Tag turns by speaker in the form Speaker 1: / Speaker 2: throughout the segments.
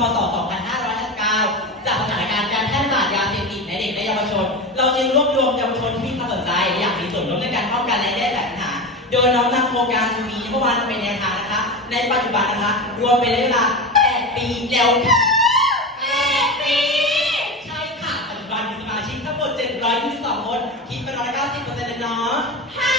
Speaker 1: พศ 2559 จากสถานการณ์การแพร่ระบาดยาเสพติดในเด็กและเยาวชน เราจึงรวบรวมเยาวชนที่มีความสนใจอยากมีส่วนร่วมในการป้องกันและแก้ไขปัญหา โดยน้อมนำโครงการมีเมื่อวานเป็นแนวทางนะคะ ในปัจจุบันนะคะ รวมเป็นระยะเวลา8ปีแล้วค่ะ8ปี ใช่ค่ะ ปัจจุบันมีสมาชิกทั้งหมด 722 คน คิดเป็นร้อยละ90%เลยเนาะ ค่ะ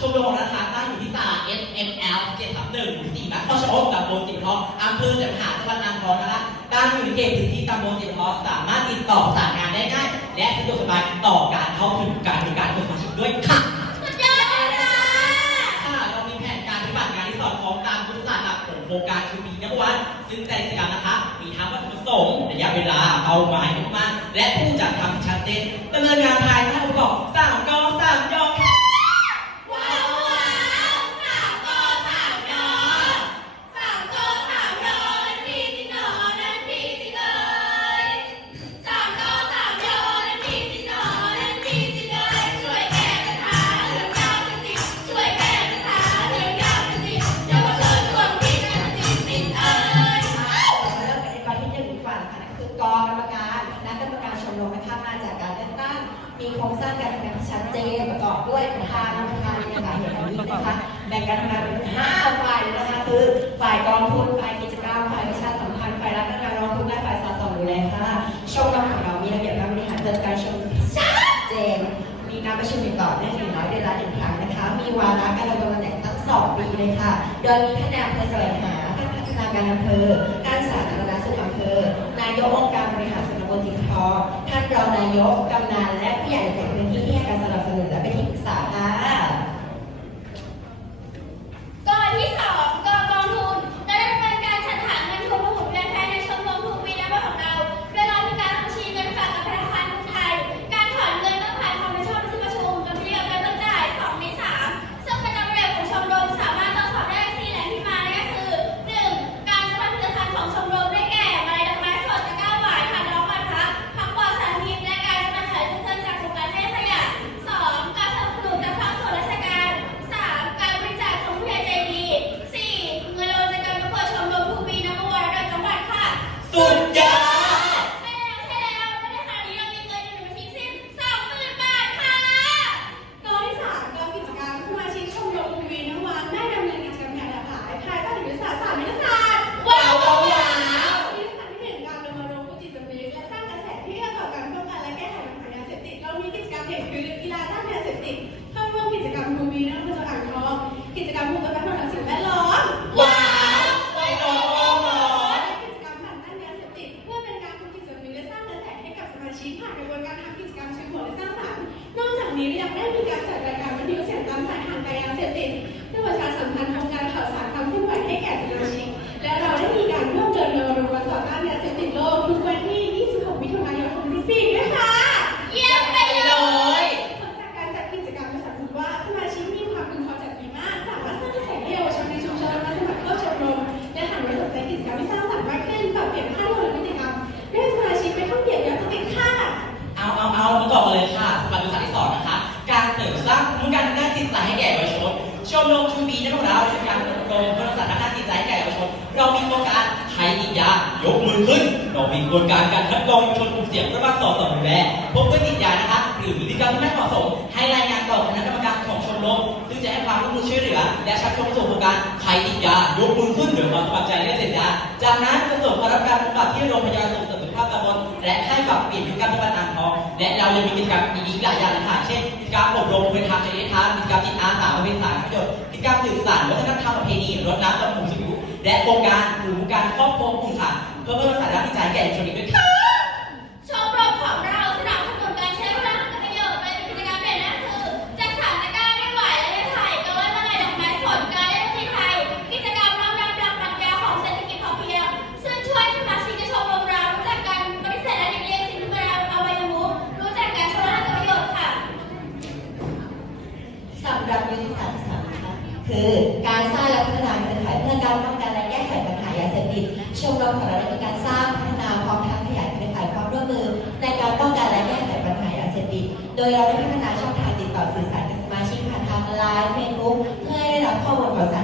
Speaker 1: ชมรมของราคาตั้งอยู่ที่ตลาด SML 7ทับ1หมู่4บ้านข้อชะอมตำบลสิบทองอำเภอเสมหาจังหวัดอ่างทองนะคะตั้งอยู่ในเขตพื้นที่ตำบลสิบทองสามารถติดต่อประสานงานได้ง่ายและสะดวกสบายต่อการเข้าถึงการบริการของสมาชิกด้วยค่ะค่ะเรามีแผนการปฏิบัติงานที่สอดคล้องตามยุทธศาสตร์หลักของโครงการชูบีนักวันซึ่งแต่ละกิจกรรมนะคะ มีทั้งวัตถุประสงค์ระยะเวลาเป้าหมายมุ่งมั่นและผู้จัดทำที่ชัดเจนดำเนินงานภายใต้องค์ประกอบสามกสามยอค่ะ
Speaker 2: มีโครงสร้างการทำงานชัดเจนประกอบด้วยประธานประธานในกาเห็นนี้นะคะแบ่งการทำงานเป็นห้าฝ่ายนะคะคือฝ่ายกองทุนฝ่ายกิจกรรมฝ่ายประชาสัมพันธ์ฝ่ายรับงานร้องทุกข์และฝ่ายสอดส่องดูแลค่ะชมรมของเรามีระเบียบการบริหารเดินการชมที่ชัดเจนมีการประชุมติดต่อเนื่องอย่งน้อยเดือนละหนึ่งครั้งนะคะ มีวาระการดำรงตำแหน่งทั้งสองปีเลยค่ะ โดยมีท่านนายอำเภอแสวงหาท่านพัฒนาการอำเภอท่านสาธารณสุขอำเภอนายกองค์การบริหาร ท่านรองนายกกำนันและผู้ใหญ่ในพื้นที่ที่ให้การสนับสนุนและเป็นที่ปรึกษา
Speaker 3: ค่ะ นี้ยังได้มีการจัดรายการวิทยุเสียงตามสายห่างไกลยาเสพติดเพื่อประชาสัมพันธ์ทำการข่าวสารความเคลื่อนไหวให้แก่สมาชิกและเราได้มีการ มีกระบว
Speaker 1: นการการคัดกรองเยาวชนกลุ่มเสี่ยงเพื่อรักษาต่อดูแลพบว่าติดยานะคะหรือพฤติกรรมที่ไม่เหมาะสม ให้รายงานต่อคณะกรรมการของชมรมซึ่งจะให้ความร่วมมือช่วยเหลือ และชักชวนสู่โครงการใครติดยายกมือขึ้นเดี๋ยวความสมัครใจและเสร็จยาจากนั้นจะส่งเข้ารับการบำบัดที่โรงพยาบาลส่งเสริมสุขภาพตำบลและให้ปรับเปลี่ยนพฤติกรรมจังหวัดอ่างทองและเรายังมีกิจกรรมอีกหลายอย่างเลยค่ะเช่นกิจกรรมอบรมเป็นทางจริยธรรมกิจกรรมจิตอาสาประเภทสารประโยชน์กิจกรรมสื่อสารวัฒนธรรมประเพณีรดน้ำดำหัวสิวและโครงการหมู่การครอบครัวกลุ่มค่ะเพื่อเพิ่มรักษาด้านจิตใจแก่เยาวชนอีกด้วยค่ะ
Speaker 4: ชมรมของเราสนับสนุนการใช้พลังงานประโยชน์โดยมีกิจกรรมเด่นนั่นคือจัดสรรตะกร้าไม่ไหวและเล่นไถ่กร้อยมาลัยดอกไม้สดการเล่นดนตรีไทย กิจกรรมน้อมรับหลักปรัชญาของเศรษฐกิจพอเพียงซึ่งช่วยสมาชิกในชมรมเรารู้จักการปฏิเสธและหลีกเลี่ยงสิ่งที่เป็นอวัยวมุขรู้จักการใช้พลังงานประโยชน์ค่ะ
Speaker 2: สำหรับยุทธศาสตร์ที่สามนะคะคือการสร้างและพัฒนาเครือข่ายเพื่อการป้องกันและ ชมรมของเราได้มีการสร้างพัฒนาพร้อมทั้งขยายเครือข่ายความร่วมมือ ในการป้องกันและแก้ไขปัญหายาเสพติด โดยเราได้พัฒนาช่องทางติดต่อสื่อสารกับสมาชิกผ่านทางไลน์เฟซบุ๊กเพื่อให้ได้รับข้อมูลข่าวสาร